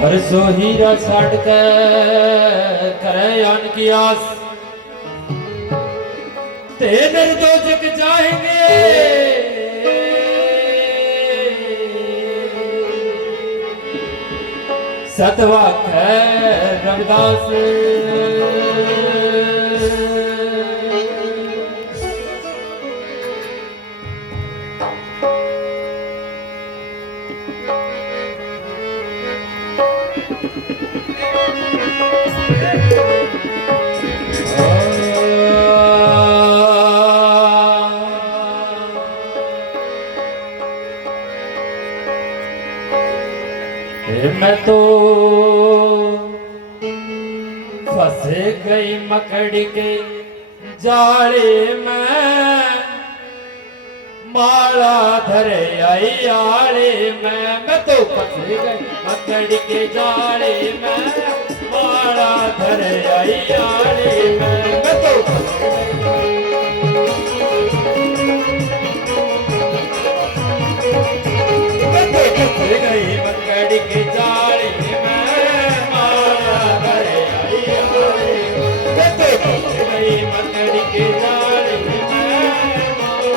हर सो हीरा छाड़ के करे अन की आस तेरे दो जग जाएंगे सतवा रविदास मैं तो फंस गई मकड़ी के जाले में माला धरे आई आले में मैं तो फंस गई मकड़ी के जाले में माला धरे आई आले में मैं तो फंस गई मकड़ी के जाले में माला धरे आई आले मैं तो फंस गई मकड़ी के जाले में माला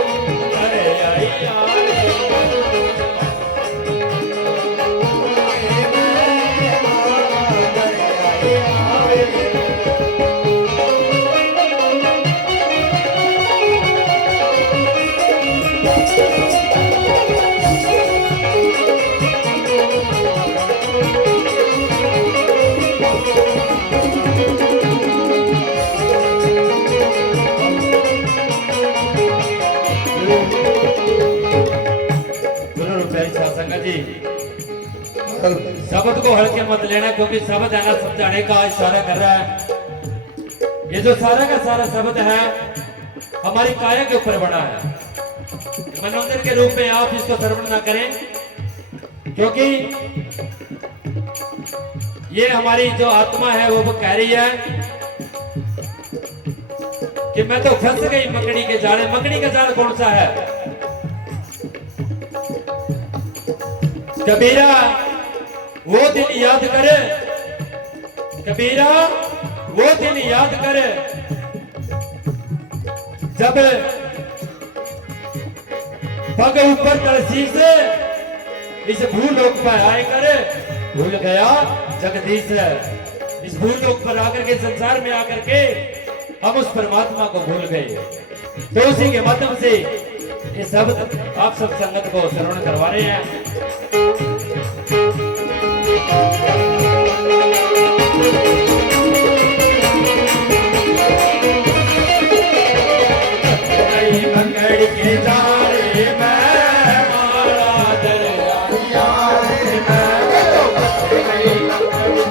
धरे आई आले संगत जी शब्द को हल्के मत लेना क्योंकि शब्द है ना समझाने का इशारा कर रहा है। ये जो सारा का सारा शब्द है हमारी काया के ऊपर बना है। मनोरंजन के रूप में आप इसको श्रवण ना करें क्योंकि ये हमारी जो आत्मा है वो कह रही है कि मैं तो फंस गई मकड़ी के जाले। मकड़ी का जाल कौन सा है? कबीरा वो दिन याद करे, कबीरा वो दिन याद करे जब पग ऊपर कलसी से इस भूलोक पर आए करे। भूल गया जगदीश इस भूलोक पर आकर के संसार में आकर के हम उस परमात्मा को भूल गए। तो उसी के माध्यम से ये शब्द आप सब संगत को श्रवण करवा रहे हैं। मकड़ी के जाले में माला धरे आई आले में तो फंस गई मकड़ी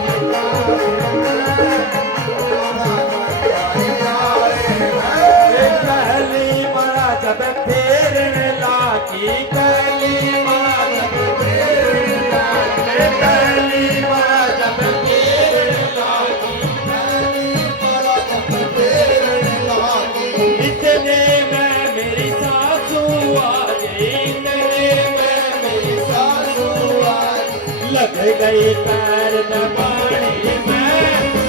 पहली माला जब फेरने लागी पहली माला जब फेरने लागी पहली माला जब फेरने लागी पहली माला जब फेरने लागी इतने में मेरी सासू आ गई इतने में मेरी सासू आ गई लग गई पैर दबाने में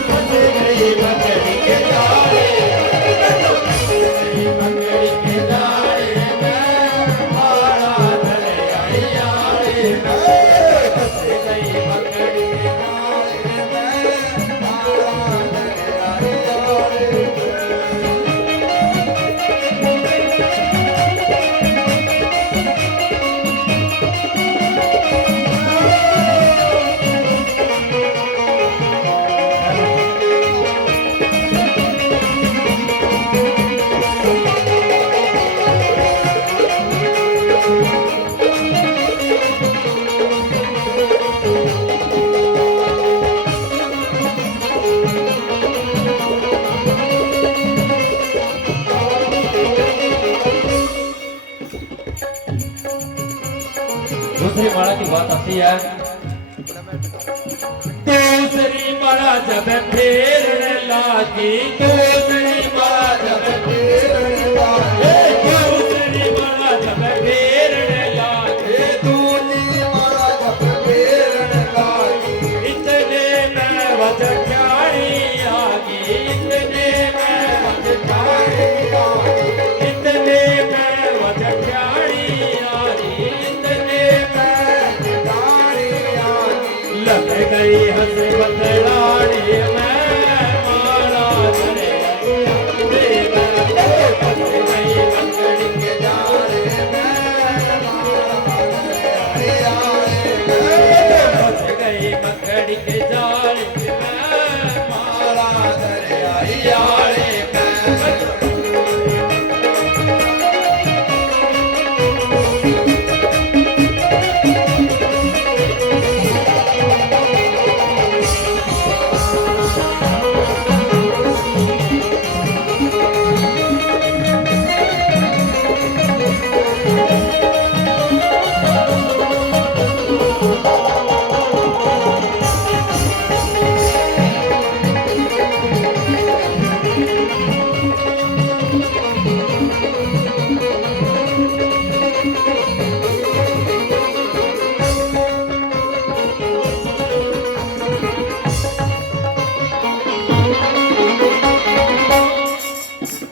फंस गई मकड़ी के जाले मकड़ी के जाले में माला धरे आई आले में फंस गई मकड़ी के जाले में माला धरे आई आले दूसरी माला की बात आती है। दूसरी माला जब फेरने लागी दूसरी माला जब फेरने लागी दूसरी माला जब फेरने लागी दूसरी माला जब फेरने लागी गई हंस बतलाड़ी मैं माला धरे फंस गई मकड़ी के जाले में फंस गई मकड़ी के जाले में माला धरे आड़े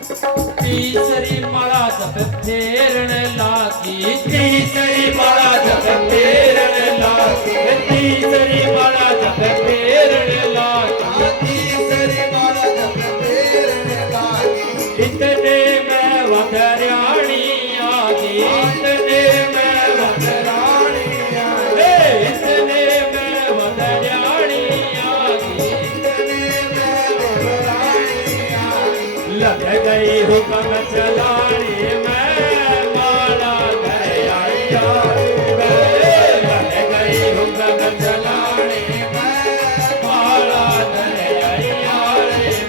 तीसरी माला जब फेरन लागी तीसरी माला जब फेरन लागी तीसरी माला जब फेरन लागी तीसरी माला जब फेरन लागी इतने में वधराणी आगी इतने में वधराणी आगी इतने में वधराणी आगी इतने में वधराणी आगी लग गई हुक्म चलानी मैं माला धरे लग गई हुक्म चलानी मैं माला धरे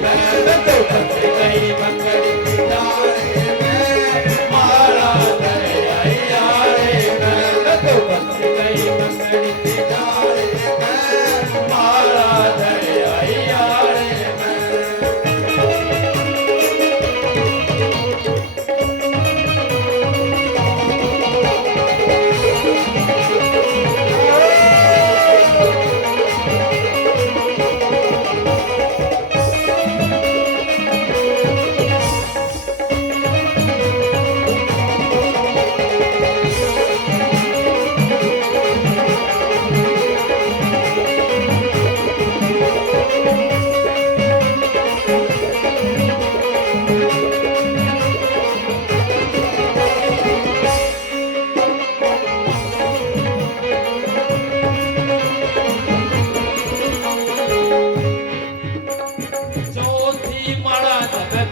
मैं तो फंस गई मकड़ी की जाले में माला धरे मैं तो फंस गई मकड़ी की जाले में माला धरे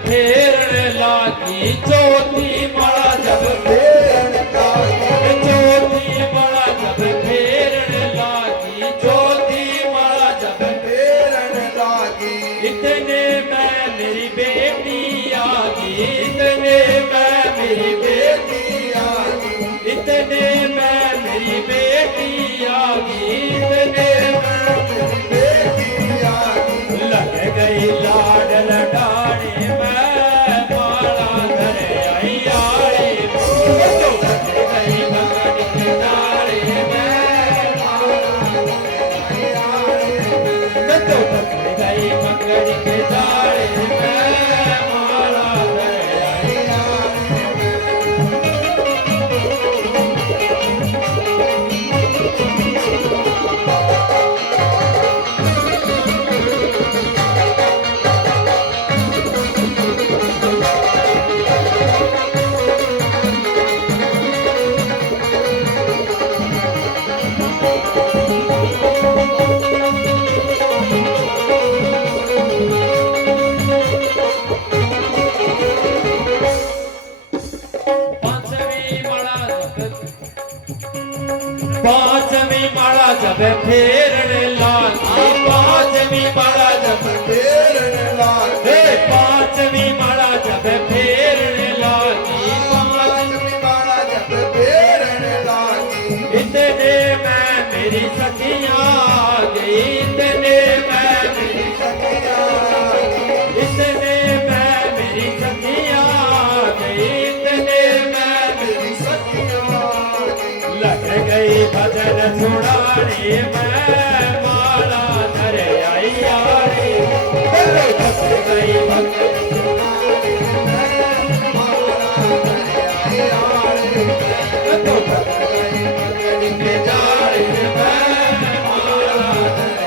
फेरन लागी चौथी माला जब फेरन लागी चौथी माला जब फेरन लागी चौथी माला जब फेरन लागी इतने में मेरी बेटी आगी इतने में मेरी बेटी आगी इतने में मेरी बेटी आगी इतने में मेरी बेटी आगी लग गई लाड लडाने पांचवी माला जब फेरन लागी पांचवी माला जब फेरन लागी पांचवी माला जब फेरन लागी पांचवी माला जब फेरन लागी इतने में मेरी सखियां आ गई इतने में मेरी सखियां आ गई इतने में मेरी सखियां आ गई इतने में मेरी सखियां आ गई लग गई भजन सुनाने मैं माला धरे रे फंस गई भजन सुनाने मैं माला धरे रे तो फंस गई भजन के जाल में मैं माला धरे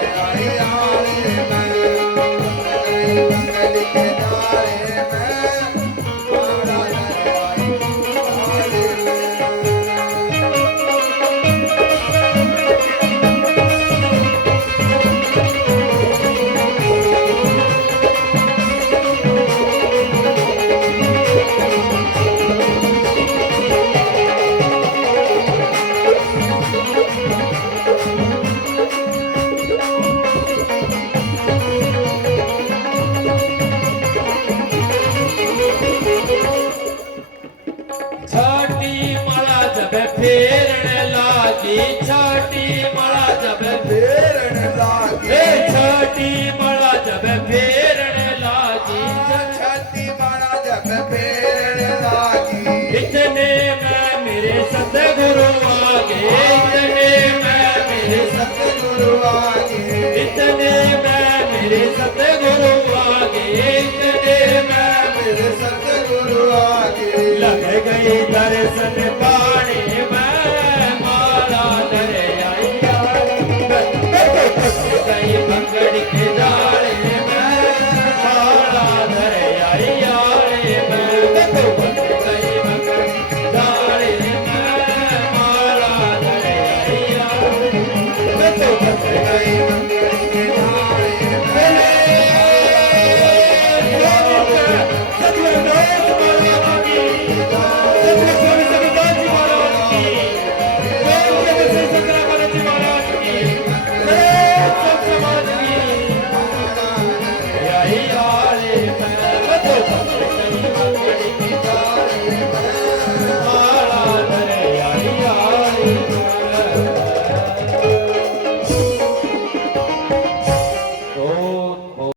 छाती माला जब फेरने लागी, छाती माला जब फेरने लागी, इतने में मेरे सतगुरु आगे, इतने में मेरे सतगुरु आगे, इतने में मेरे सतगुरु आगे, इतने में मेरे सतगुरु आगे, लग गई दर्शन पाने में माला धर आई गई पकड़ के डाले में माला धर आई में पकड़ गई पकड़ डाले में माला धर आई पकड़ गई Yeah.